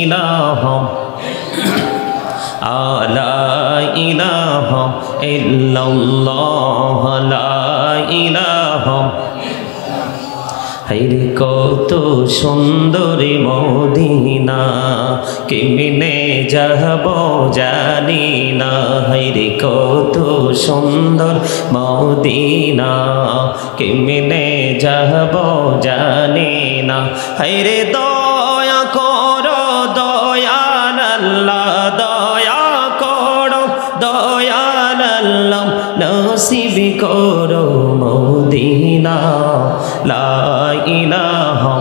ইলাহা লা ইলাহা ইল্লাল্লাহ লা ইলাহা হায়রে কত সুন্দর মদিনা কেমনে যাব জানি না হায়রে কত সুন্দর মদিনা কেমনে যাব জানি না হায়রে দয়া করো দয়াল আল্লাহ দয়া করো দয়াল আল্লাহ নসিব করো মদিনা লা ইলাহা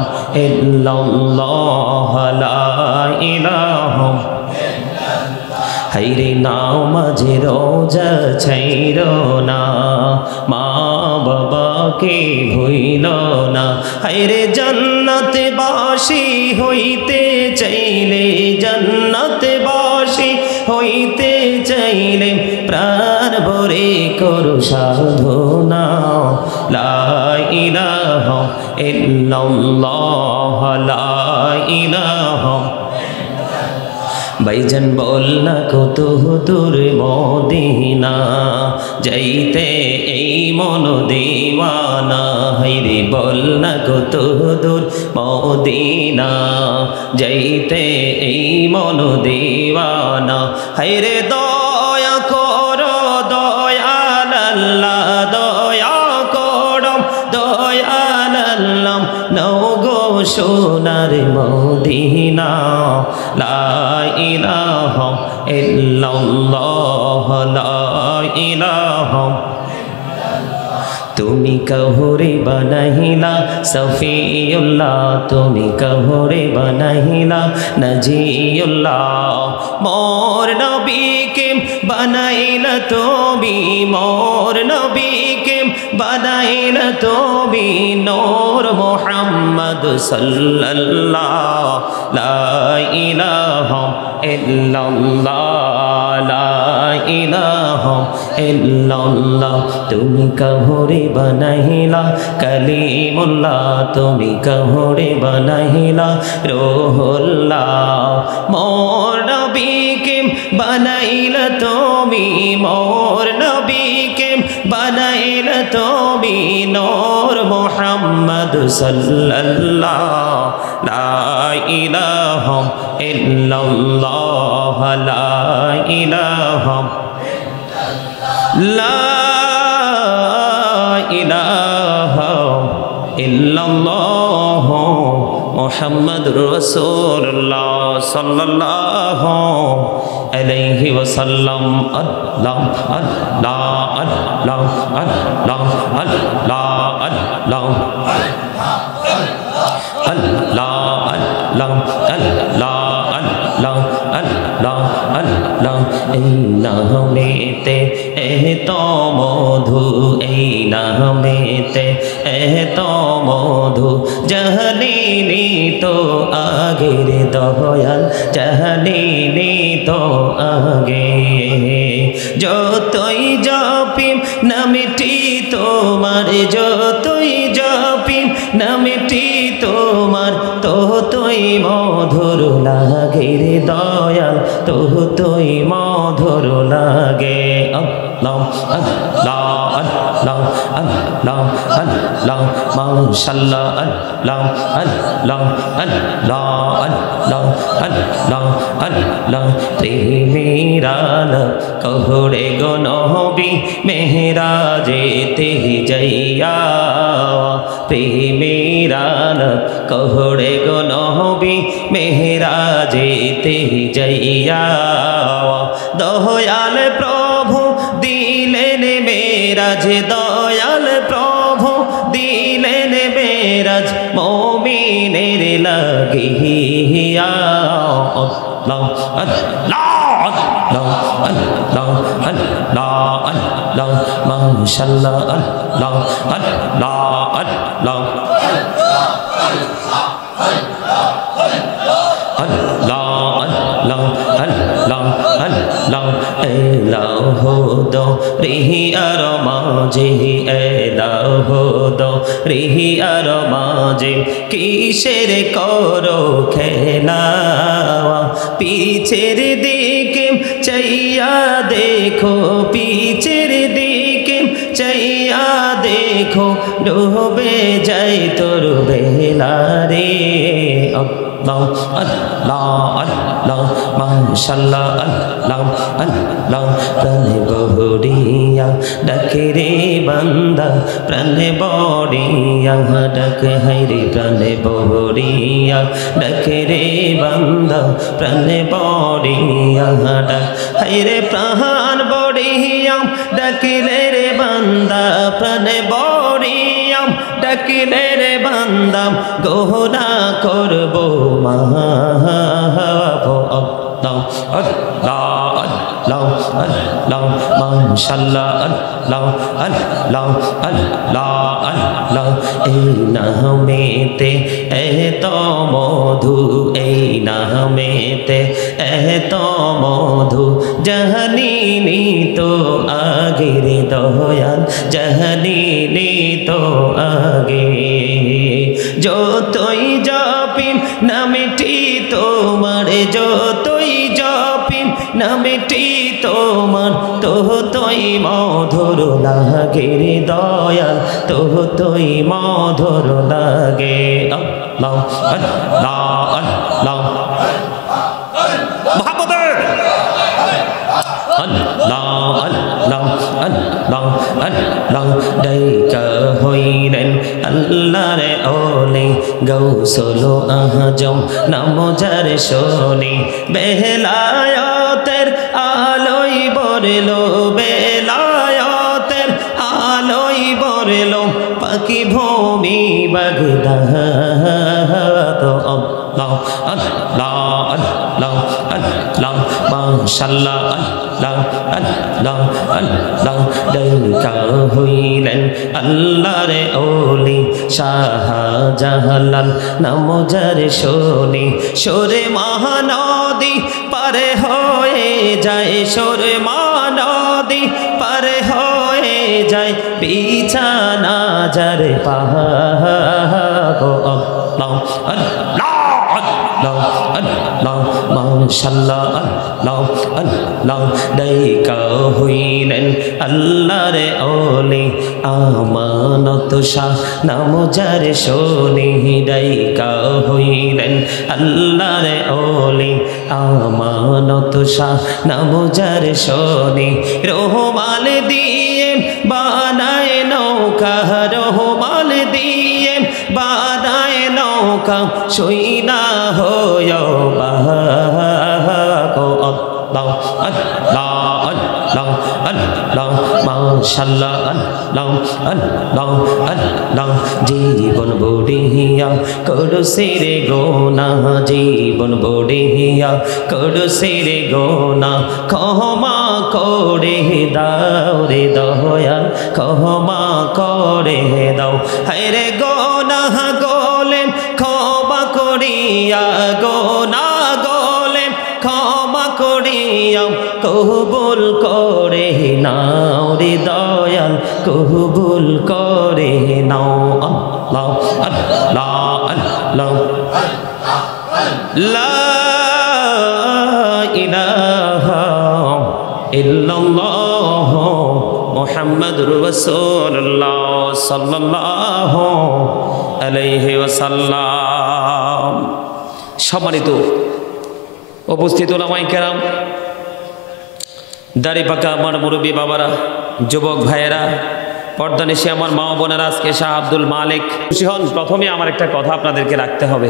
ইল্লাল্লাহ লা ইলাহা হায়রে নামাজে রোজা ছাইরো না মা বাবাকে ভুইলো না হায়রে জান্নাতে বাসী হইতে চাইলে জান্নাতে বাসী হইতে চাইলে প্রাণ ভরে করো সাধনা লা ইলাহা ইল্লাল্লাহ লা ইলাহা ভাইজান বল না কত দূর মদিনা যাইতে এই মন দিওয়ানা হায়রে বল না কত দূর মদিনা যাইতে এই মন দিওয়ানা হায়রে দয়া করো দয়াল আল্লাহ দয়া করো দয়াল আল্লাহ নও গো সোনার মদিনা লা ইলাহা ইল্লাল্লাহ লা ইলাহা তুমি কহুরে বানাইলা সফিউল্লাহ তুমি কহুরে বানাইলা নজিউল্লাহ মোর নবীকে বানাইলা তুমি মোর নবীকে বানাইলা তুমি নূর মুহাম্মদ সাল্লাল্লাহ লা ইলাহা ইল্লাল্লাহ লা ইলাহা ইল্লাল্লাহ তুমি কহুরে বানাইলা কালিমুল্লাহ তুমি কহুরে বানাইলা রূহুল্লাহ মোর নবীকে বানাইলা তুমি মোর নবীকে বানাইলা তুমি নূর মুহাম্মদ সাল্লাল্লাহ লা ইলাহা ইল্লাল্লাহ লা ইলাহা লা ইলাহা ইল্লাল্লাহ মুহাম্মাদুর রাসূলুল্লাহ সাল্লাল্লাহু আলাইহি ওয়াসাল্লাম আল্লাহ আল্লাহ আল্লাহ আল্লাহ আল্লাহ আল্লাহ আল্লাহ আল্লাহ আল্লাহ আল্লাহ আল্লাহ আল্লাহ এই নামেতে এত মধু এই নামেতে এত মধু জানিনি তো আগের দয়াল জানিনি তো আগে যতই জপিম নামটি তোমার যতই জপিম নামটি তোমার ততই মধুর লাগে রে দয়াল ততই মধুর লাগে আল্লাহ আল্লাহ আল্লাহ আল্লাহ আল্লাহ মাশাআল্লাহ আল্লাহ আল্লাহ আল্লাহ আল্লাহ আল্লাহ আল্লাহ প্রেমেরাল কহুড়ে গো নবী মেহরাজেতে যাইয়া প্রেমেরাল কহুড়ে গো নবী মেহরাজেতে যাইয়া দয়াল প্রভু দিলেন মেরাজ দয়াল প্রভু দিলেন মেরাজ মুমিনের লাগিয়া আল্লাহ আল্লাহ আল্লাহ আল্লাহ আল্লাহ আল্লাহ মাশাআল্লাহ আল্লাহ আল্লাহ আল্লাহ রিহিয়ার মাঝে এলাহো দো রিহিয়ার মাঝে কিসের করো খেলা पीछेर दिके चाइया देखो पीछेर दिके चाइया देखो डूबे जाए तोर बेला रे अल्लाह अल्लाह अल्लाह माशाल्लाह अल्लाह अल्लाह प्राण बहुरिया डके रे बंदा प्राण बहुरिया डके है रे प्राण बहुरिया डके रे बंदा प्राण बहुरिया डक है रे प्राण बहुरिया डकिले रे बंदा प्राण बहुरिया डकिले रे बंदा गोहना करबो माशाल्लाह अल्लाह अल्लाह अल्लाह अल्लाह ए नामेते एत मधु ए नामेते एत मधु जहनीनी तो आगे दयाल जहनीनी तो आगे जो तोई जापिम नामेटी तोमार जो तोई जापिम नामेटी तोमार तो तोई मधुर लागे रे दयाल तो तोई मधुर लागे अल्लाह अल्लाह अल्लाह अल्लाह अल्लाह अल्लाह अल्लाह डाइका हইলেন আল্লাহর ওলি গৌসুল আজম নাম যার শোনে বেলায়েতের আলোয় বরলো বেলায়েতের আলোয় বরলো পাখি ভূমি বাগদাদ আল্লাহ আল্লাহ আল্লাহ আল্লাহ মাশাআল্লাহ আল্লাহ আল্লাহ আল্লাহ ডাইকা হইলেন আল্লাহর ওলি শাহজালাল নাম যার শোনে সোরে মহানদী পারে হয়ে যায় সোরে মহানদী পারে হয়ে যায় বিছানা যার পাগো আল্লাহ আল্লাহ আল্লাহ আল্লাহ মাশাআল্লাহ আল্লাহ আল্লাহ ডাইকা হইলেন আল্লাহর ওলি আমানত শাহ নাম যার শোনে ডাইকা হইলেন আল্লাহর ওলি আমানত শাহ নাম যার শোনে রহমাল দিয়ে বানায় নৌকা রহমাল দিয়ে বানায় নৌকা সইনা হয় বাগো আল্লাহ আল্লাহ আল্লাহ আল্লাহ মাশাআল্লাহ আল্লাহ আল্লাহ আল্লাহ জীবন বড়িয়া করছে রে গোনা জীবন বড়িয়া করছে রে গোনা ক্ষমা করে দাও রে দয়াল ক্ষমা করে দাও হায় রে গোনা গোলেম ক্ষমা করিয়া গোনা গোলেম ক্ষমা করিয়া কবুল করে নাও রে দয়াল কবুল করে নাও আল্লাহ আল্লাহ আল্লাহ লা ইলাহা ইল্লাল্লাহ মুহাম্মাদুর রাসূলুল্লাহ সাল্লাল্লাহু আলাইহি ওয়াসাল্লাম। সম্মানিত উপস্থিত ওলামায়ে কেরাম, দাড়ি পাকা আমার মুরব্বী বাবারা, যুবক ভাইয়েরা, পর্দা নিশে আমার মা বোনেরা, আজকে শাহ আব্দুল মালিক খুশি হন। প্রথমে আমার একটা কথা আপনাদেরকে রাখতে হবে।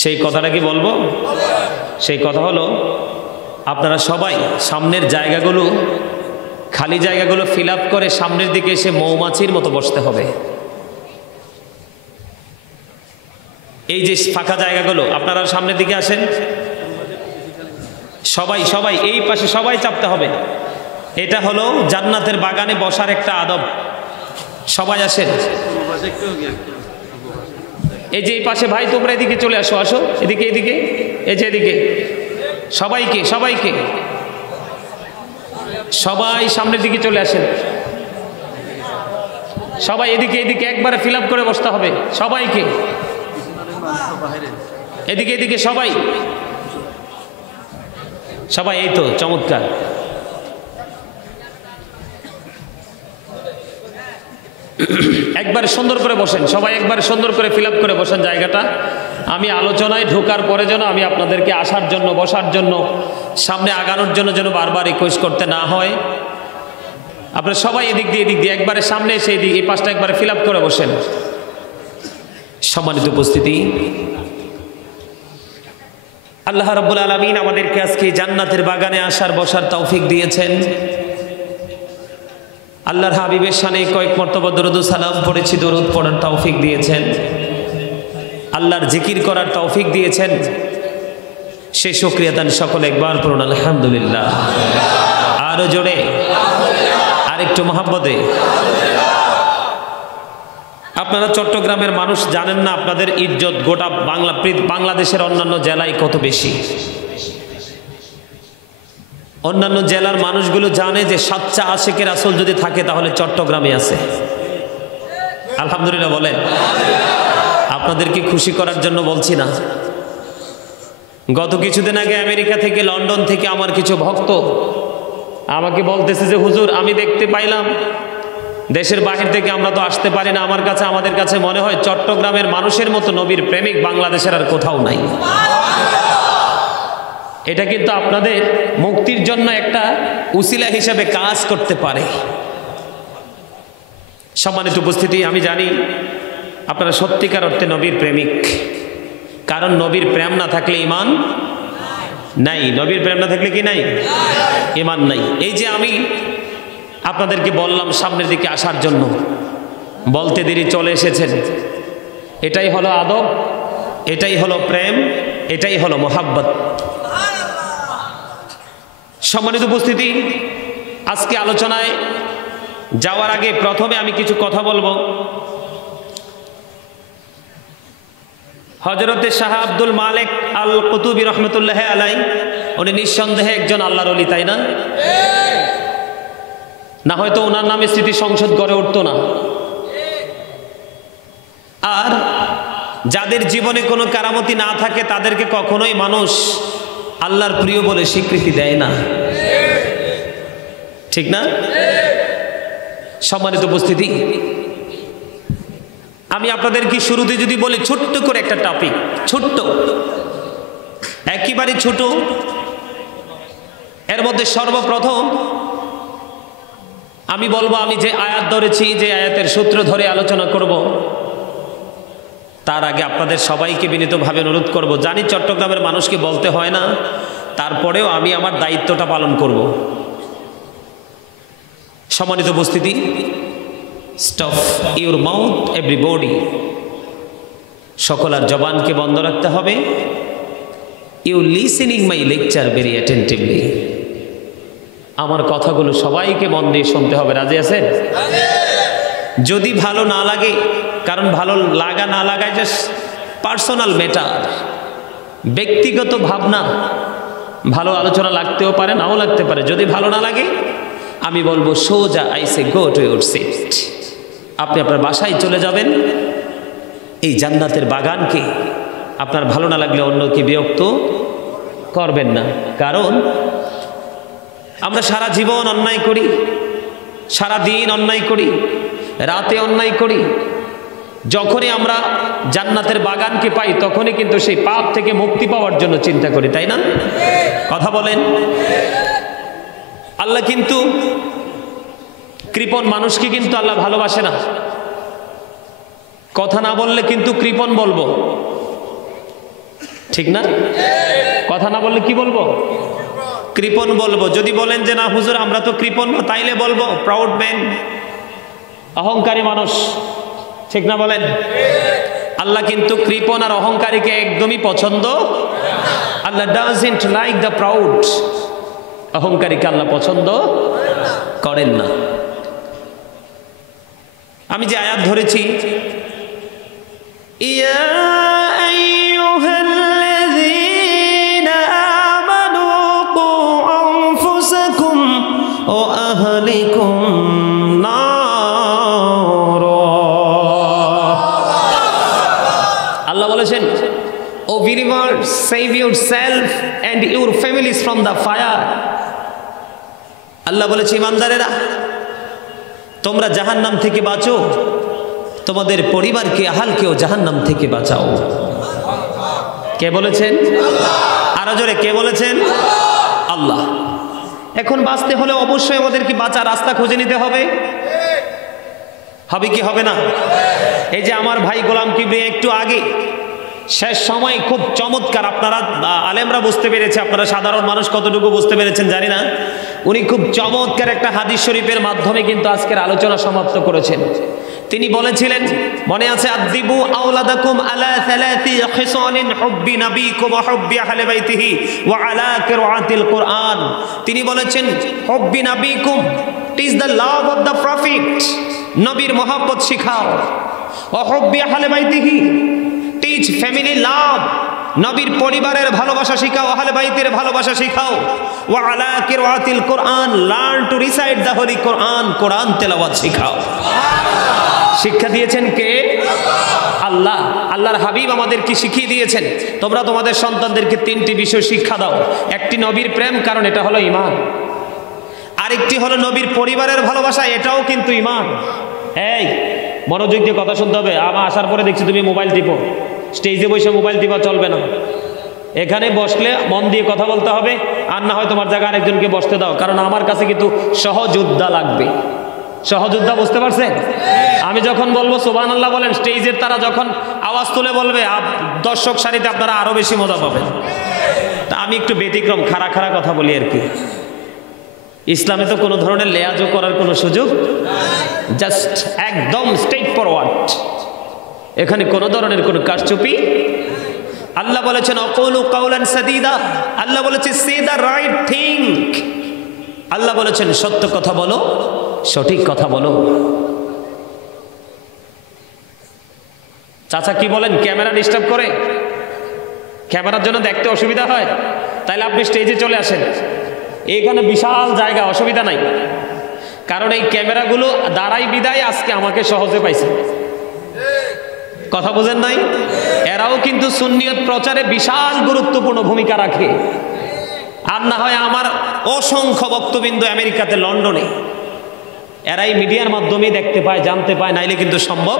সেই কথাটা কি বলবো? সেই কথা হলো, আপনারা সবাই সামনের জায়গাগুলো, খালি জায়গাগুলো ফিল আপ করে সামনের দিকে এসে মৌমাছির মতো বসতে হবে। এই যে ফাঁকা জায়গাগুলো, আপনারা সামনের দিকে আসেন। সবাই সবাই এই পাশে সবাই চাপতে হবে। এটা হলো জান্নাতের বাগানে বসার একটা আদব। সবাই আসেন। এই যে এই পাশে ভাই, তোমরা এদিকে চলে আসো, আসো এদিকে, এদিকে, এই যে এদিকে সবাইকে, সবাইকে সবাই সামনের দিকে চলে আসেন। সবাই এদিকে, এদিকে একবারে ফিল আপ করে বসতে হবে সবাইকে। এদিকে, এদিকে সবাই সবাই এই তো চমৎকার। একবার সুন্দর করে বসেন সবাই, একবার সুন্দর করে ফিল আপ করে বসেন জায়গাটা। আমি আলোচনায় ঢোকার পরে যেন আমি আপনাদেরকে আসার জন্য, বসার জন্য, সামনে আগানোর জন্য যেন বারবার রিকোয়েস্ট করতে না হয়। আপনারা সবাই এদিক দিয়ে একবারে সামনে এসে এই পাশটা একবারে ফিল আপ করে বসেন। সম্মানিত উপস্থিতি, আল্লাহ রাব্বুল আলামিন আমাদেরকে আজকে জান্নাতের বাগানে আসার বসার তৌফিক দিয়েছেন। আল্লাহর হাবিবের শানে কয়েক মর্তবা দরুদ ও সালাম পড়েছি, দরুদ পড়ার তৌফিক দিয়েছেন। আল্লাহর জিকির করার তৌফিক দিয়েছেন। সেই শুকরিয়া দান সকলে একবার পড়ুন আলহামদুলিল্লাহ। আরো জোরে, আরেকটু মহব্বতে। আপনারা চট্টগ্রামের মানুষ জানেন না আপনাদের ইজ্জত গোটা বাংলাদেশের অন্যান্য জেলায় কত বেশি। অন্যান্য জেলার মানুষগুলো জানে যে সাচ্চা আশিকে রাসূল যদি থাকে তাহলে চট্টগ্রামে আছে। আলহামদুলিল্লাহ বলেন। আপনাদেরকে খুশি করার জন্য বলছি না। গত কিছুদিন আগে আমেরিকা থেকে, লন্ডন থেকে আমার কিছু ভক্ত আমাকে বলতেছে যে হুজুর, আমি দেখতে পাইলাম দেশের বাহির থেকে আমরা তো আসতে পারি না, আমাদের কাছে মনে হয় চট্টগ্রামের মানুষের মতো নবীর প্রেমিক বাংলাদেশের আর কোথাও নাই। এটা কিন্তু আপনাদের মুক্তির জন্য একটা উসিলা হিসেবে কাজ করতে পারে। সম্মানিত উপস্থিতি, আমি জানি আপনারা সত্যিকার অর্থে নবীর প্রেমিক, কারণ নবীর প্রেম না থাকলে ঈমান নাই। নবীর প্রেম না থাকলে কি নাই? ঈমান নাই। এই যে আমি আপনাদেরকে বললাম সামনের দিকে আসার জন্য, বলতে দেরি চলে এসেছেন। এটাই হলো আদব, এটাই হলো প্রেম, এটাই হলো মোহাব্বত। সম্মানিত উপস্থিতি, আজকে আলোচনায় যাওয়ার আগে প্রথমে আমি কিছু কথা বলবো। হযরতে শাহ আব্দুল মালিক আল কুতুবী রহমতুল্লাহ আলাইহি, উনি নিঃসন্দেহে একজন আল্লাহর ওলি, তাই না? না হয়তো ওনার নামে স্মৃতি সংসদ গড়ে উঠতো না। আর যাদের জীবনে কোনো কারামতি না থাকে তাদেরকে কখনোই মানুষ আল্লাহর প্রিয় বলে স্বীকৃতি দেয় না, ঠিক না? সম্মানিত উপস্থিতি, আমি আপনাদেরকে শুরুতে যদি বলি ছোট্ট করে একটা টপিক, ছোট্ট, একেবারে ছোট, এর মধ্যে সর্বপ্রথম আমি বলবো, আমি যে আয়াত ধরেছি, যে আয়াতের সূত্র ধরে আলোচনা করব, তার আগে আপনাদের সবাইকে বিনীতভাবে অনুরোধ করব, জানি চট্টগ্রামের মানুষকে বলতে হয় না, তারপরেও আমি আমার দায়িত্বটা পালন করব। সম্মানিত উপস্থিতি, স্টপ ইউর মাউথ এভরিবডি, সকলের জবানকে বন্ধ রাখতে হবে। You listening my lecture very attentively, আমার কথাগুলো সবাইকে মন দিয়ে শুনতে হবে। রাজি আছেন? যদি ভালো না লাগে, কারণ ভালো লাগা না লাগা এটা পার্সোনাল ম্যাটার, ব্যক্তিগত ভাবনা। ভালো আলোচনা লাগতেও পারে, নাও লাগতে পারে। যদি ভালো না লাগে, আমি বলবো সোজা আইসে গো টু ইউর সিট, আপনি আপনার বাসায় চলে যাবেন। এই জান্নাতের বাগানকে আপনার ভালো না লাগলে অন্যকে বিরক্ত করবেন না, কারণ আমরা সারা জীবন অন্যায় করি, সারা দিন অন্যায় করি, রাতে অন্যায় করি। যখনই আমরা জান্নাতের বাগানকে পাই তখনই কিন্তু সেই পাপ থেকে মুক্তি পাওয়ার জন্য চিন্তা করি, তাই না? কথা বলেন। আল্লাহ কিন্তু কৃপণ মানুষকে কিন্তু আল্লাহ ভালোবাসে না। কথা না বললে কিন্তু কৃপণ বলবো, ঠিক না? কথা না বললে কি বলবো? কৃপণ বলবো। যদি বলেন যে না হুজুর আমরা তো কৃপণ না, তাইলে বলবো প্রাউড ম্যান, অহংকারী মানুষ, ঠিক না বলেন? আল্লাহ কিন্তু কৃপণ আর অহংকারীকে একদমই পছন্দ। আল্লাহ ডাজন্ট লাইক দ্য প্রাউড, অহংকারীকে আল্লাহ পছন্দ করেন না। আমি যে আয়াত ধরেছি, ইয়া আইয়ুহাল্লাযীনা আমানু কু আনফুসাকুম ওয়া আহলিকুম নারা, আল্লাহ বলেছেন, O believers save yourself and your families from the fire. আল্লাহ বলেছে ইমানদারেরা তোমরা জাহান্নাম থেকে বাঁচো, তোমাদের পরিবারকে আহালকেও জাহান্নাম থেকে বাঁচাও। কে বলেছেন? আরো জোরে কে বলেছেন? আল্লাহ। এখন বাঁচতে হলে অবশ্যই আমাদেরকে বাঁচার রাস্তা খুঁজে নিতে হবে, হবে কি হবে না? এই যে আমার ভাই গোলাম কিবরিয়া একটু আগে শেষ সময় খুব চমৎকার, আপনারা আলেমরা বুঝতে পেরেছে, আপনারা সাধারণ মানুষ কতটুকু বুঝতে পেরেছেন জানি না, উনি খুব চমৎকার একটা হাদিস শরীফের মাধ্যমে কিন্তু আজকের আলোচনা সমাপ্ত করেছেন। তিনি বলেছিলেন, মনে আছে, আদিবু আওলাদাকুম আলা সালাতি খিসালিন হুব্বি নবীকুম ওয়া হুব্বি আহলি বাইতিহি ওয়া আলা কিরাআতিল কুরআন। তিনি বলেছেন হুব্বি নবীকুম, teach the love of the prophet, নবীর মহব্বত শিখাও। ওয়া হুব্বি আহলি বাইতিহি, টিচ ফ্যামিলি লাভ, নবীর পরিবারের ভালোবাসা শিখাও, আহলে বাইতের ভালোবাসা শিখাও। ওয়া আলা কিরাআতিল কুরআন, learn to recite the holy Quran, কোরআন তেলাওয়াত শিখাও। শিক্ষা দিয়েছেন কে? আল্লাহ। আল্লাহর হাবিব আমাদেরকে শিখিয়ে দিয়েছেন, তোমরা তোমাদের সন্তানদেরকে তিনটি বিষয় শিক্ষা দাও। একটি নবীর প্রেম, কারণ এটা হলো ঈমান। আরেকটি হলো নবীর পরিবারের ভালোবাসা, এটাও কিন্তু ঈমান। এই মনোযোগ দিয়ে কথা শুনতে হবে। আমার আসার পরে দেখছি তুমি মোবাইল টিপো, স্টেজে বসে মোবাইল টিপা চলবে না। এখানে বসলে মন দিয়ে কথা বলতে হবে, আর না হয় তোমার জায়গায় আরেকজনকে বসতে দাও, কারণ আমার কাছে কিন্তু সহযোদ্ধা লাগবে। সহযোদ্ধা বুঝতে পারছেন? আমি যখন বলবো সুবহানাল্লাহ বলেন, স্টেজের তারা যখন আওয়াজ তুলে বলবে, দর্শক সারিতে আপনারা আরো বেশি মজা পাবেন। তা আমি একটু ব্যতিক্রম, খাড়া খাড়া কথা বলি আর কি। ইসলামে তো কোনো ধরনের লেয়াজও করার কোনো সুযোগ, জাস্ট একদম স্ট্রেট ফরওয়ার্ড, এখানে কোনো ধরনের কোনো কারচুপি। আল্লাহ বলেছেন অকুলু কাউলান সাদীদা, আল্লাহ বলেছে সে দ্য রাইট থিংক, আল্লাহ বলেছেন সত্য কথা বলো, সঠিক কথা বলো। চাচা কি বলেন? ক্যামেরা ডিস্টার্ব করে, ক্যামেরার জন্য দেখতে অসুবিধা হয়, তাইলে আপনি স্টেজে চলে আসেন, এইখানে বিশাল জায়গা, অসুবিধা নাই। কারণ এই ক্যামেরাগুলো দাঁড়াই বিদায় আজকে আমাকে সহজে পাইছে। কথা বোঝেন নাই? এরাও কিন্তু সুন্নিয়ত প্রচারে বিশাল গুরুত্বপূর্ণ ভূমিকা রাখে। আর না হয় আমার অসংখ্য বক্তবিন্দু আমেরিকাতে, লন্ডনে, এরাই মিডিয়ার মাধ্যমে দেখতে পায়, জানতে পায়, নাইলে কিন্তু সম্ভব।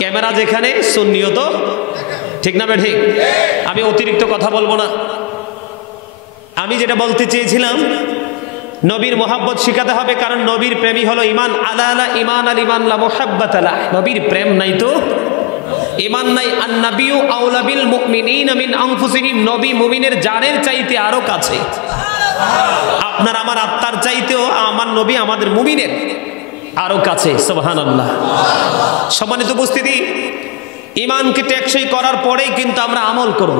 ক্যামেরা যেখানে, সুন্নিয়ত, ঠিক না ঠিক? আমি অতিরিক্ত কথা বলবো না। আমি যেটা বলতে চেয়েছিলাম, নবীর মোহাব্বত শিখাতে হবে, কারণ নবীর প্রেমী হলো ঈমান। আলা আলা ঈমান আল ঈমান লা মুহাব্বাত লা, নবীর প্রেম নাই তো ঈমান নাই। আন নাবিয়্যু আওলা বিল মুমিনিনা মিন আনফুসিহিম, নবী মুমিনের জানের চাইতে আরো কাছে। আপনার আমার আত্মার চাইতেও আমার নবী আমাদের মুমিনের আরো কাছে। সুবহানাল্লাহ। সম্মানিত উপস্থিতি, ঈমানকে টেকসই করার পরেই কিন্তু আমরা আমল করব।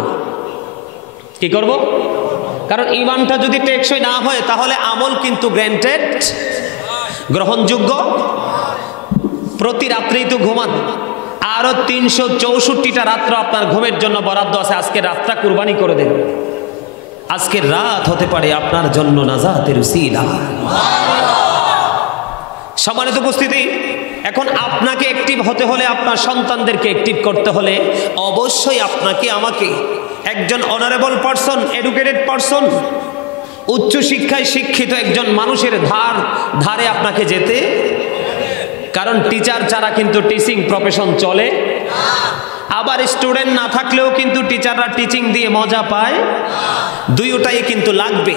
কি করব? কারণ ঈমানটা যদি টেকসই না হয়, তাহলে আমল কিন্তু গ্র্যান্টেড, গ্রহণযোগ্য। প্রতি রাত্রেই তো ঘুমান, আরো 364টা রাত্র আপনার ঘুমের জন্য বরাদ্দ আছে। আজকের রাতটা কুরবানি করে দেন, আজকের রাত হতে পারে আপনার জন্য নাজাতের উসিলা। সম্মানিত উপস্থিতি, এখন আপনাকে অ্যাক্টিভ হতে হলে, আপনার সন্তানদেরকে অ্যাক্টিভ করতে হলে, অবশ্যই আপনাকে আমাকে একজন অনারেবল পারসন, এডুকেটেড পারসন, উচ্চ শিক্ষায় শিক্ষিত একজন মানুষের ধারে আপনাকে যেতে। কারণ টিচার ছাড়া কিন্তু টিচিং প্রফেশন চলে। আবার স্টুডেন্ট না থাকলেও কিন্তু টিচাররা টিচিং দিয়ে মজা পায়। দুইটাই কিন্তু লাগবে।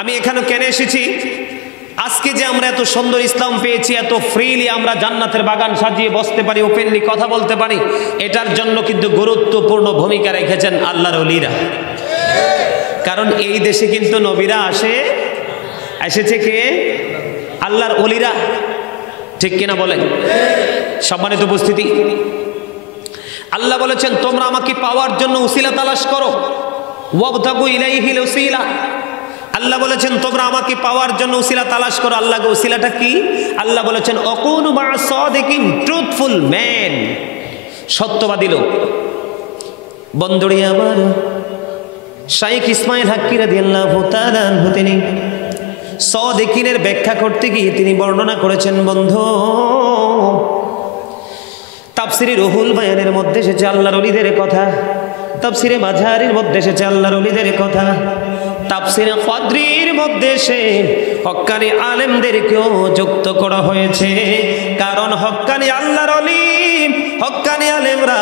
আমি এখানে কেন এসেছি? আজকে যে আমরা এত সুন্দর ইসলাম পেয়েছি, এত ফ্রিলি আমরা জান্নাতের বাগান সাজিয়ে বসতে পারি, ওপেনলি কথা বলতে পারি, এটার জন্য কিন্তু গুরুত্বপূর্ণ ভূমিকা রেখেছেন আল্লাহর ওলিরা। কারণ এই দেশে কিন্তু নবীরা এসেছে কে? আল্লাহর ওলিরা। ঠিক কিনা বলেন? সম্মানিত উপস্থিতি, আল্লাহ বলেছেন তোমরা আমাকে পাওয়ার জন্য উসিলা তালাশ করো। ওয়াবতাগু ইলাইহিল উসিলা, আল্লাহ বলেছেন তোমরা আমাকে পাওয়ার জন্য উসিলা তালাশ করো। আল্লাহকে উসিলাটা কি? আল্লাহ বলেছেন অকুনু মা'আস সাদিকিন, ট্রুথফুল ম্যান, সত্যবাদী লোক। বন্ধুরে আমার, শাইখ ইসমাইল হাক্কি রাদিয়াল্লাহু তাআলা আনহু তিনি সাদিকিনের ব্যাখ্যা করতে গিয়ে তিনি বর্ণনা করেছেন, বন্ধু, তাফসিরে রুহুল বায়ানের মধ্যে এসেছে আল্লাহর ওলিদের কথা। তাফসিরে মাঝারির মধ্যে এসেছে আল্লাহর ওলিদের কথা, তাফসিরে কদরির মধ্যে এসে হক্কানি আলেমদেরকেও যুক্ত করা হয়েছে। কারণ হক্কানি আল্লাহর ওলি, হক্কানি আলেমরা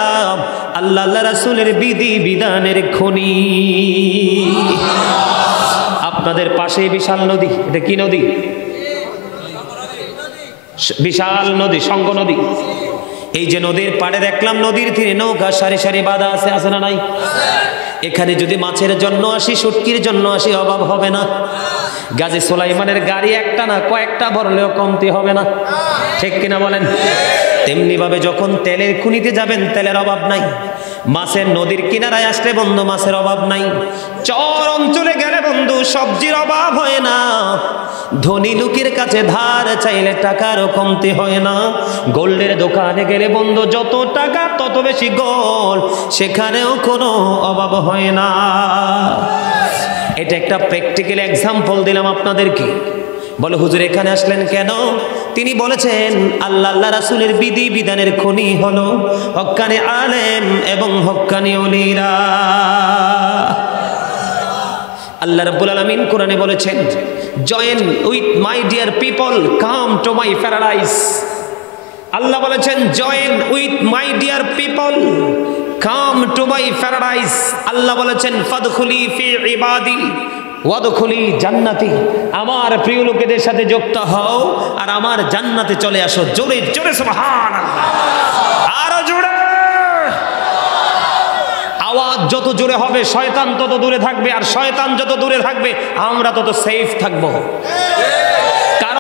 আল্লাহ আল্লাহ রাসূলের বিধি বিধানের খনি। আপনাদের পাশে বিশাল নদী, এটা কি নদী? বিশাল নদী, সঙ্গ নদী। এই যে নদীর পাড়ে দেখলাম নদীর তীরে নৌকা সারি সারি বাঁধা আছে, আছে না নাই? এখানে যদি মাছের জন্য আসি, শুটকির জন্য আসি, অভাব হবে না। গাজী সুলাইমানের গাড়ি একটা না কয়েকটা ভরলেও কমতি হবে না, ঠিক কিনা বলেন? তেমনি ভাবে যখন তেলের খুনিতে যাবেন তেলের অভাব নাই, মাছের নদীর কিনারায় আসলে বন্ধু মাছের অভাব নাই, চর অঞ্চলে গেলে বন্ধু সবজির অভাব হয় না, ধনী লোকের কাছে ধার চাইলে টাকারও কমতি হয় না, গোল্ডের দোকানে গেলে বন্ধু যত টাকা তত বেশি গোল্ড, সেখানেও কোনো অভাব হয় না। এটা একটা প্র্যাকটিক্যাল এক্সাম্পল দিলাম আপনাদেরকে। বলে হুজুর এখানে আসলেন কেন? তিনি বলেছেন আল্লাহ আল্লাহ রাসূলের বিধি বিধানের খনি হলো হক্কানি আলেম এবং হক্কানি ওলিরা। আল্লাহ রাব্বুল আলামিন কোরআনে বলেছেন, join with my dear people, come to my paradise. আল্লাহ বলেছেন join with my dear people, come to my paradise. আল্লাহ বলেছেন ফাদখুলি ফি ইবাদি ওয়াদখুলি জান্নাতি, আমার প্রিয় লোকেদের সাথে যুক্ত হও আর আমার জান্নাতে চলে আসো। জোরে জোরে সুবহানাল্লাহ, আরো জোরে। আওয়াজ যত জোরে হবে শয়তান তত দূরে থাকবে, আর শয়তান যত দূরে থাকবে আমরা তত সেফ থাকবো।